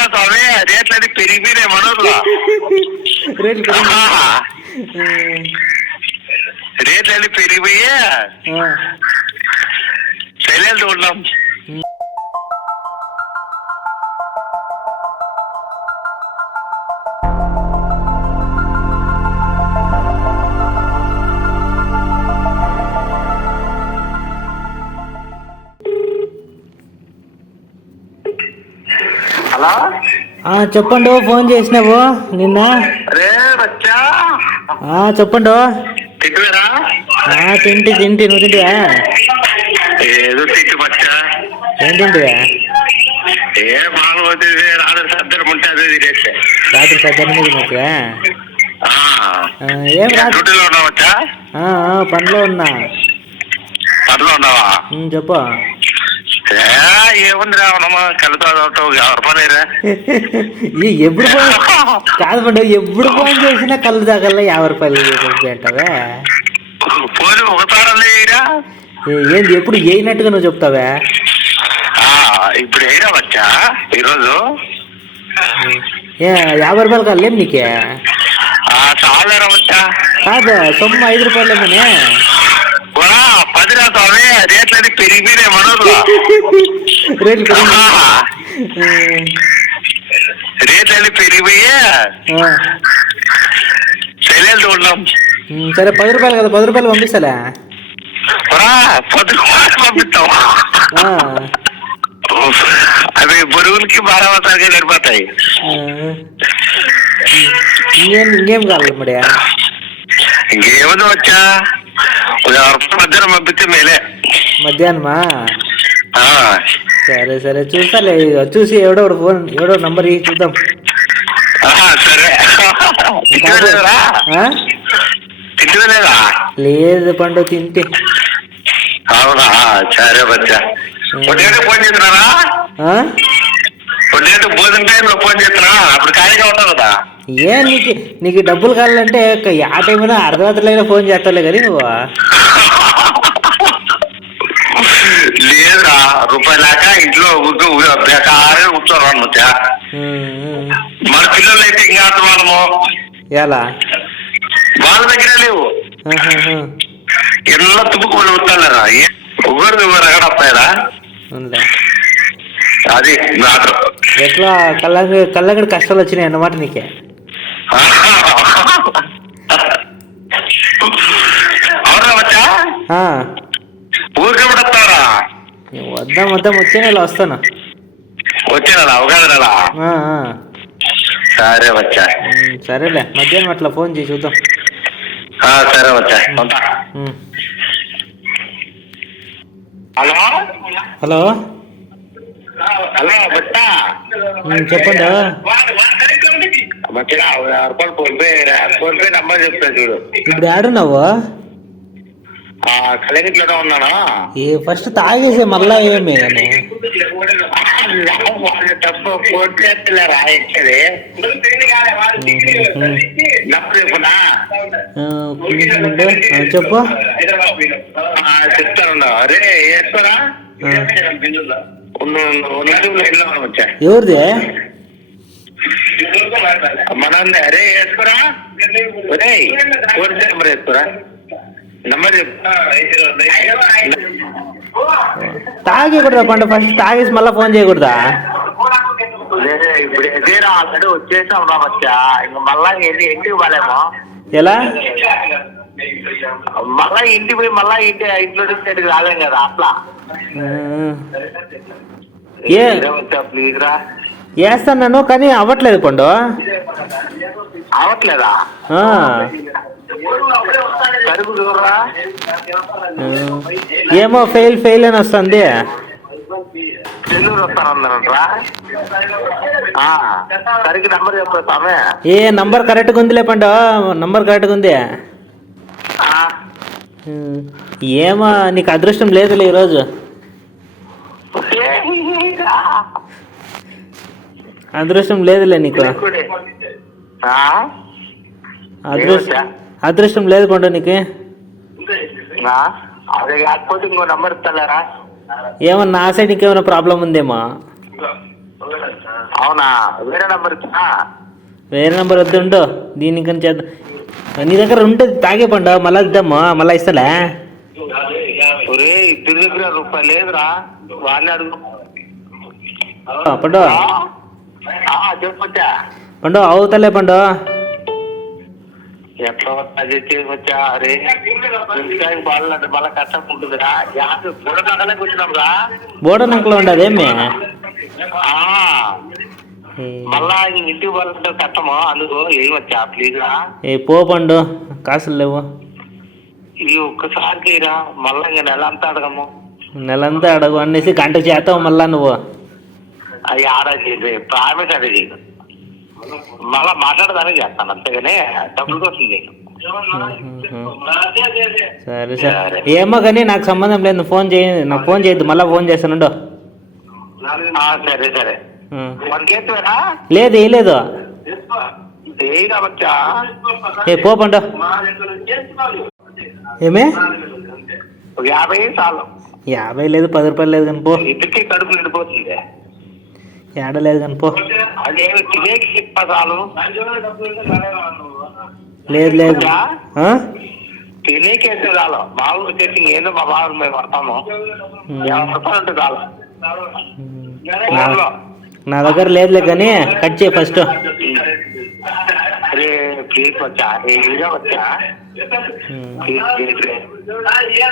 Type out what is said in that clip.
పదిరా స్వామి, రేట్లన్నీ పెరిగిపోయినాయి మనూర్లో. రేట్లన్నీ పెరిగిపోయి సైలెంట్ ఉన్నాం. హలో, చెప్పండు. ఫోన్ చేసినావు నిన్న. అరే బచ్చా, చెప్పండు. తింటురా? తింటి నువ్వు తింటివా? ఏదో తింటు బచ్చా. ఏం తింటివా? బాగుంది, రాత్రి సద్దరం ఉంటుంది తినేస్తే. రాత్రి సద్దరం తినొచ్చువా? ఏం రాత్రి ఉన్నావచ్చా? పనిలో ఉన్నా. పనిలో ఉన్నావా? చెప్పు. ఏముంది రావణమ్మా, కలుతా ఎవరు పనిరా? ఎప్పుడు కాదు పండు, ఎప్పుడు ఫోన్ చేసినా కళ్ళు తాగల్లా 50 రూపాయలు అంటావా? ఫోన్ ఒకసారి ఏంది ఎప్పుడు వేయినట్టుగా నువ్వు చెప్తావా? ఇప్పుడు అయినా వచ్చా ఈరోజు 50 రూపాయలు కాలేం నీకే? చాలా వచ్చా. కాదు, సొమ్ము 5 రూపాయలేమనే. 10రా స్వామి, రేట్లన్నీ పెరిగిపోయినాయి మనూర్లో. రేట్లన్నీ పెరిగిపోయి సైలెంట్ ఉన్నాం. సరే 10 రూపాయలు కదా, 10 రూపాయలు పంపిస్తాలే. 10 రూపాయలు పంపిస్తావా? అవి బరువులకి బాగా సరిపోతాయి. ఇంకేం కావాలి మరి? ఇంకేముంది వచ్చా, మధ్యాహ్నం పంపిస్తే మేలే. మధ్యాహ్నమా? సరే చూస్తాలే. చూసి ఎవడో నంబర్ చూద్దాం. సరే. తింటులేదా? లేదు పండు, తింటే. అవునా? సరే బచ్చా. ఫోన్ చేస్తున్నారా? భోజనం టైంలో ఫోన్ చేస్తున్నా, అప్పుడు ఖాళీగా ఉంటావు కదా. నీకు డబ్బులు కావాలంటే ఆ టైంలో అర్ధరాత్రులైనా ఫోన్ చేస్తావులే కానీ నువ్వు. లేదా రూపాయలు లేక ఇంట్లో కూర్చోరా ముచ్చా. మన పిల్లలు అయితే ఇంకా మనము ఎలా వాళ్ళ దగ్గర లేవు. ಎಲ್ಲ ತುಮಕು వస్తారా? ఒకరిది ఒకరు ఎక్కడ వస్తాయరా? అది నాకు ఎట్లా కళ్ళగడ కష్టాలు వచ్చినాయి అన్నమాట నీకే. అవునా వచ్చా? ఊరికే వస్తారా? వద్దాం వచ్చే నెల వస్తాను. వచ్చే నెల అవగాది నెల? సరే వచ్చా. సరేలే, మధ్యాహ్నం అట్లా ఫోన్ చేసి చూద్దాం. సరే వచ్చా. హలో హలో హలో బట్టా, చెప్పండి. ఫోన్ పే నంబర్ చెప్తా చూడు. ఇప్పుడు ఆడున్నావు? కలగిట్లోనే ఉన్నాను. ఫస్ట్ తాగేసే మళ్ళా ఏమి డబ్బు ఫోన్ చేస్తలేరా ఇచ్చేది? చెప్పు. చెప్తాను. అరే వేసుకోరా. వచ్చా. ఎవరిది? మన అరే వేసుకోరా. ఫోన్ నెంబర్ వేసుకోరా. నంబర్ తాగకూడదా పండు? ఫస్ట్ తాగేసి మళ్ళీ ఫోన్ చేయకూడదా? ఇప్పుడు ఎదేరా ఆల్రెడీ వచ్చేసాం రా వచ్చా. ఇంక మళ్ళా ఇంటికి పోలేమో. ఎలా? మళ్ళా ఇంటికి పోయి మళ్ళా ఇంట్లో నుంచి రాలేం కదా అట్లా. ప్లీజ్ రా. వేస్తాను కానీ అవ్వట్లేదు పండు. అవట్లేదా? సరుకు చూడరా. ఏమో ఫెయిల్ అని వస్తుంది. నెల్లూరు వస్తానన్నారా? సరికి నంబర్ చెప్పేస్తామే. నంబర్ కరెక్ట్గా ఉందిలే పండు, నంబర్ కరెక్ట్గా ఉంది. ఏమో నీకు అదృష్టం లేదులే ఈరోజు. అదృష్టం లేదులే నీకు. అదృష్టం లేదు పండు నీకు. అదే కాకపోతే ఇంకో నంబర్ ఇస్తారా? ఏమన్నా నా సైడ్ ఇంకేమైనా ప్రాబ్లం ఉందేమో. అవునా, వేరే నెంబర్ ఇచ్చా. వేరే నెంబర్ వద్దుండు, దీనికని చేద్దాం. నీ దగ్గర ఉంటుంది తాగే పండు, మళ్ళీ ఇద్దాము, మళ్ళీ ఇస్తలే. ఒరే ఇద్దరి దగ్గర రూపాయలు లేదురా, వాళ్ళని అడుగు. పండు చెప్పొచ్చా పండు అవుతలే పండు. ఎట్లా వచ్చా అరే బాగాలంటే మళ్ళీ కష్టం ఉంటుందిరా. బుడనక్కలకి వచ్చినాం రా. బోడనక్కలో ఉండదు ఏమి మళ్ళా ఇంటికి వాళ్ళంటే కష్టమా, అందుకు ఏమొచ్చా ప్లీజ్ రా. ఏ పో పండు, కాసులు లేవు. ఇది ఒక్కసారికి రా, మళ్ళా ఇంకా నెల అంతా అడగము. నెలంతా అడగు అనేసి గంట చేస్తావు మళ్ళా నువ్వు. అది ఆర్డర్ చేసే ప్రామిస్ అది చేయను, మళ్ళా మాట్లాడదానే చేస్తాను అంతేగానే డబ్బుల కోసం చేయను. సరే సరే ఏమో కానీ నాకు సంబంధం లేదు, నువ్వు ఫోన్ చేయ, నాకు ఫోన్ చేయొద్దు, మళ్ళీ ఫోన్ చేస్తానుండు. సరే సరే మనకేనా లేదు వేయలేదు. వచ్చా ఏ పో పండు. ఏమే 50 చాలు. 50 లేదు, 10 రూపాయలు లేదు కానీ పో. ఇప్పటికే కడుపు నిండిపోతుంది. ఏడ లేదు కానీ పో. అదేమి తినేకి చాలు. లేదు లేదు తినేకి వేస్తే చాలు. మామూలు వచ్చేసి ఏందో మా బాబు మేము పడతాము. 50 రూపాయలు ఉంటే చాలు. నా దగ్గర లేదులే కానీ కట్ చేయి ఫస్ట్. అరే ప్లీజ్ వచ్చా, వచ్చా